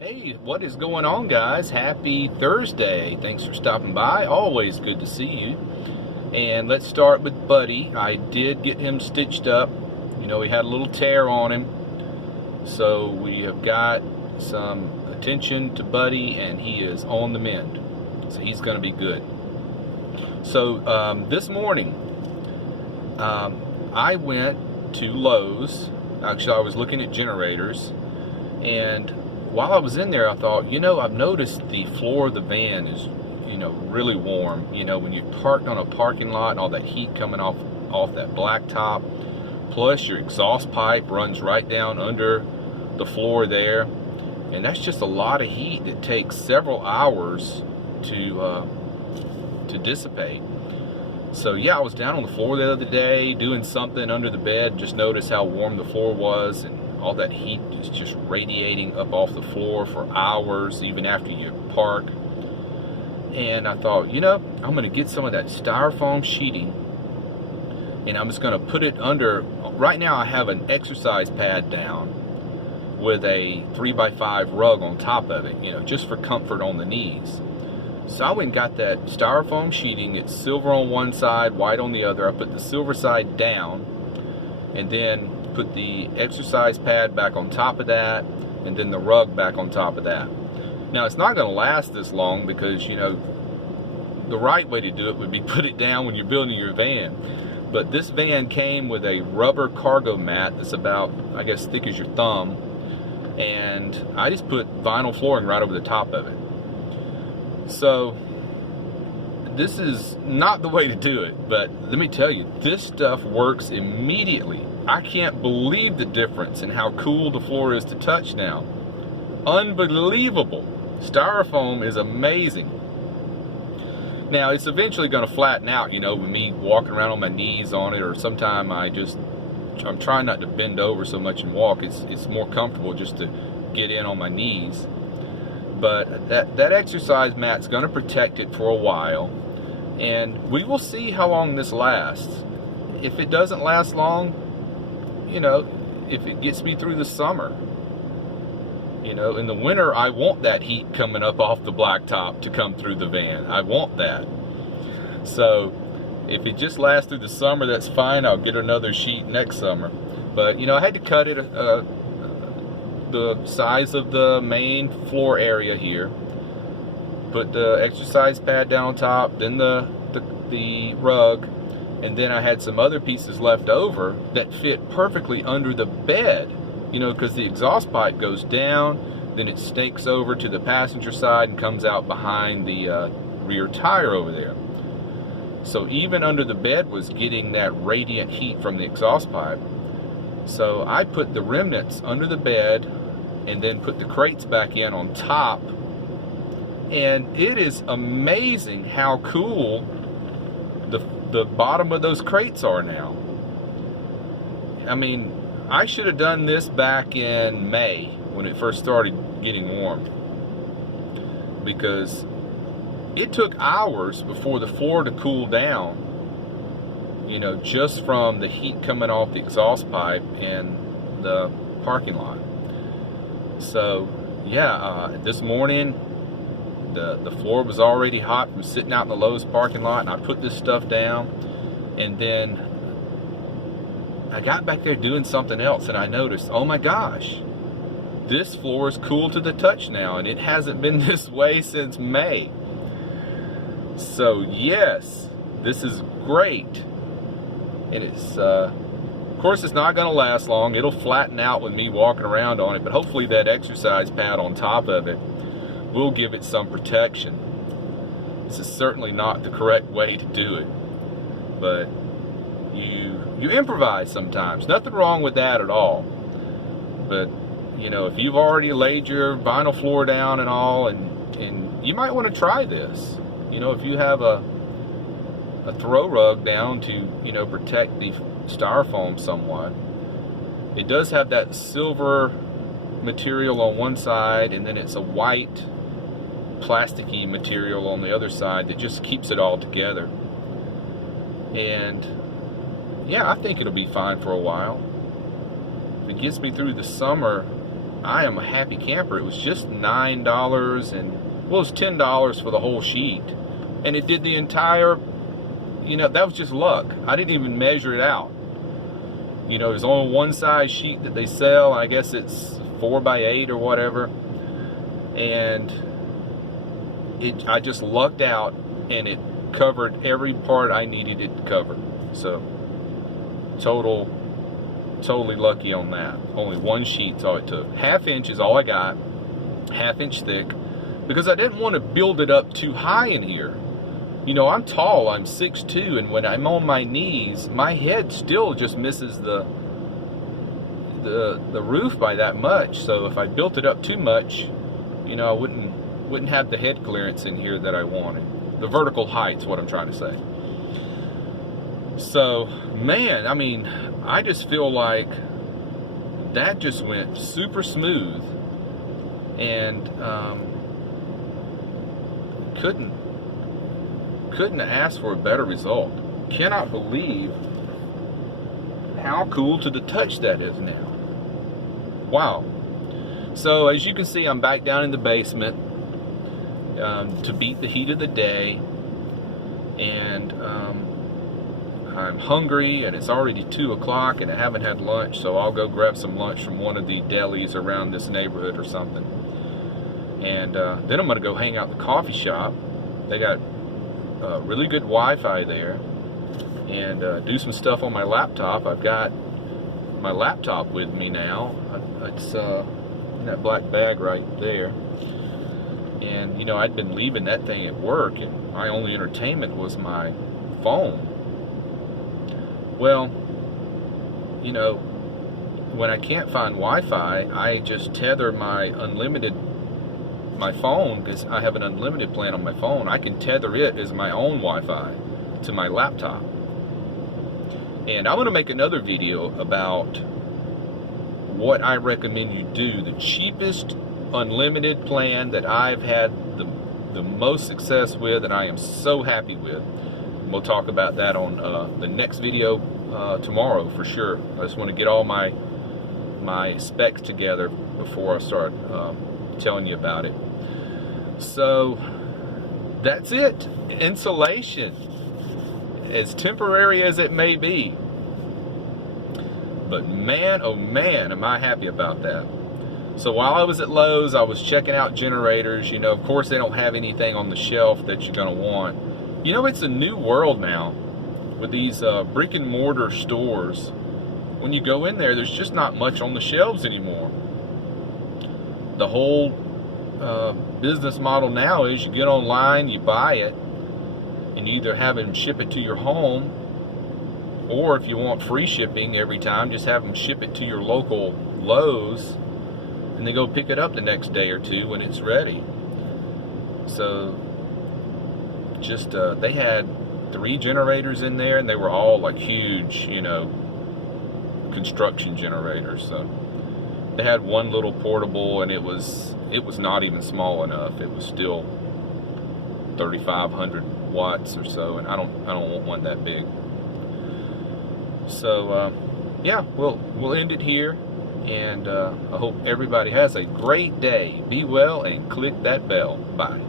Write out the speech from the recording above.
Hey, what is going on, guys? Happy Thursday. Thanks for stopping by. Always good to see you. And let's start with Buddy. I did get him stitched up. You know, he had a little tear on him. So we have got some attention to Buddy, and he is on the mend. So he's going to be good. So this morning, I went to Lowe's. Actually, I was looking at generators. And while I was in there, I thought, I've noticed the floor of the van is, really warm. When you're parked on a parking lot and all that heat coming off that blacktop, plus your exhaust pipe runs right down under the floor there. And that's just a lot of heat that takes several hours to dissipate. So yeah, I was down on the floor the other day doing something under the bed, just noticed how warm the floor was, and all that heat is just radiating up off the floor for hours, even after you park. And I thought, I'm going to get some of that styrofoam sheeting, and I'm just going to put it under. Right now I have an exercise pad down with a 3x5 rug on top of it, just for comfort on the knees. So I went and got that styrofoam sheeting. It's silver on one side, white on the other. I put the silver side down, and then put the exercise pad back on top of that, and then the rug back on top of that. Now it's not going to last this long because the right way to do it would be put it down when you're building your van. But this van came with a rubber cargo mat that's about, I guess, thick as your thumb, and I just put vinyl flooring right over the top of it. So this is not the way to do it, but let me tell you, this stuff works immediately. I can't believe the difference in how cool the floor is to touch now. Unbelievable. Styrofoam is amazing. Now, it's eventually going to flatten out, with me walking around on my knees on it, or sometime I'm trying not to bend over so much and walk. It's more comfortable just to get in on my knees. But that exercise mat's going to protect it for a while, and we will see how long this lasts. If it doesn't last long, if it gets me through the summer, in the winter, I want that heat coming up off the blacktop to come through the van. I want that. So if it just lasts through the summer, that's fine. I'll get another sheet next summer. But I had to cut it the size of the main floor area here, put the exercise pad down on top, then the rug, and then I had some other pieces left over that fit perfectly under the bed, because the exhaust pipe goes down, then it snakes over to the passenger side and comes out behind the rear tire over there. So even under the bed was getting that radiant heat from the exhaust pipe. So I put the remnants under the bed and then put the crates back in on top, and it is amazing how cool the bottom of those crates are now. I mean, I should have done this back in May when it first started getting warm, because it took hours before the floor to cool down, just from the heat coming off the exhaust pipe in the parking lot. So yeah, this morning the floor was already hot from sitting out in the Lowe's parking lot, and I put this stuff down, and then I got back there doing something else, and I noticed, oh my gosh, this floor is cool to the touch now, and it hasn't been this way since May. So yes, this is great. And it's of course it's not going to last long. It'll flatten out with me walking around on it, but hopefully that exercise pad on top of it will give it some protection. This is certainly not the correct way to do it, but you improvise sometimes. Nothing wrong with that at all. But if you've already laid your vinyl floor down and all, and you might want to try this. If you have a throw rug down to protect the styrofoam somewhat. It does have that silver material on one side, and then it's a white plasticky material on the other side that just keeps it all together. And yeah, I think it'll be fine for a while. If it gets me through the summer, I am a happy camper. It was just $9 and, well, it was $10 for the whole sheet. And it did the entire, you know, that was just luck. I didn't even measure it out. You know, there's only one size sheet that they sell. I guess it's 4x8 or whatever. And I just lucked out, and it covered every part I needed it to cover. So, totally lucky on that. Only one sheet's all it took. 1/2 inch is all I got, 1/2 inch thick, because I didn't want to build it up too high in here. You know, I'm tall, I'm 6'2", and when I'm on my knees, my head still just misses the roof by that much. So if I built it up too much, you know, I wouldn't have the head clearance in here that I wanted. The vertical height's what I'm trying to say. So, man, I mean, I just feel like that just went super smooth, and couldn't ask for a better result. Cannot believe how cool to the touch that is now. Wow. So as you can see, I'm back down in the basement to beat the heat of the day, and I'm hungry, and it's already 2 o'clock, and I haven't had lunch, so I'll go grab some lunch from one of the delis around this neighborhood or something. And then I'm gonna go hang out in the coffee shop. They got really good Wi-Fi there, and do some stuff on my laptop. I've got my laptop with me now. It's in that black bag right there. And you know, I'd been leaving that thing at work, and my only entertainment was my phone. Well, you know, when I can't find Wi-Fi, I just tether my phone, because I have an unlimited plan on my phone. I can tether it as my own Wi-Fi to my laptop. And I'm going to make another video about what I recommend you do. The cheapest unlimited plan that I've had the most success with, and I am so happy with. We'll talk about that on the next video tomorrow for sure. I just want to get all my specs together before I start telling you about it. So that's it. Insulation, as temporary as it may be, but man, oh man, am I happy about that. So while I was at Lowe's, I was checking out generators. You know, of course they don't have anything on the shelf that you're gonna want. You know, it's a new world now with these brick and mortar stores. When you go in there, there's just not much on the shelves anymore. The whole business model now is you get online, you buy it, and you either have them ship it to your home, or if you want free shipping every time, just have them ship it to your local Lowe's, and they go pick it up the next day or two when it's ready. So just they had 3 generators in there, and they were all like huge, you know, construction generators. So they had one little portable, and it was not even small enough. It was still 3,500 watts or so, and I don't want one that big. So yeah, we'll end it here, and I hope everybody has a great day. Be well and click that bell. Bye.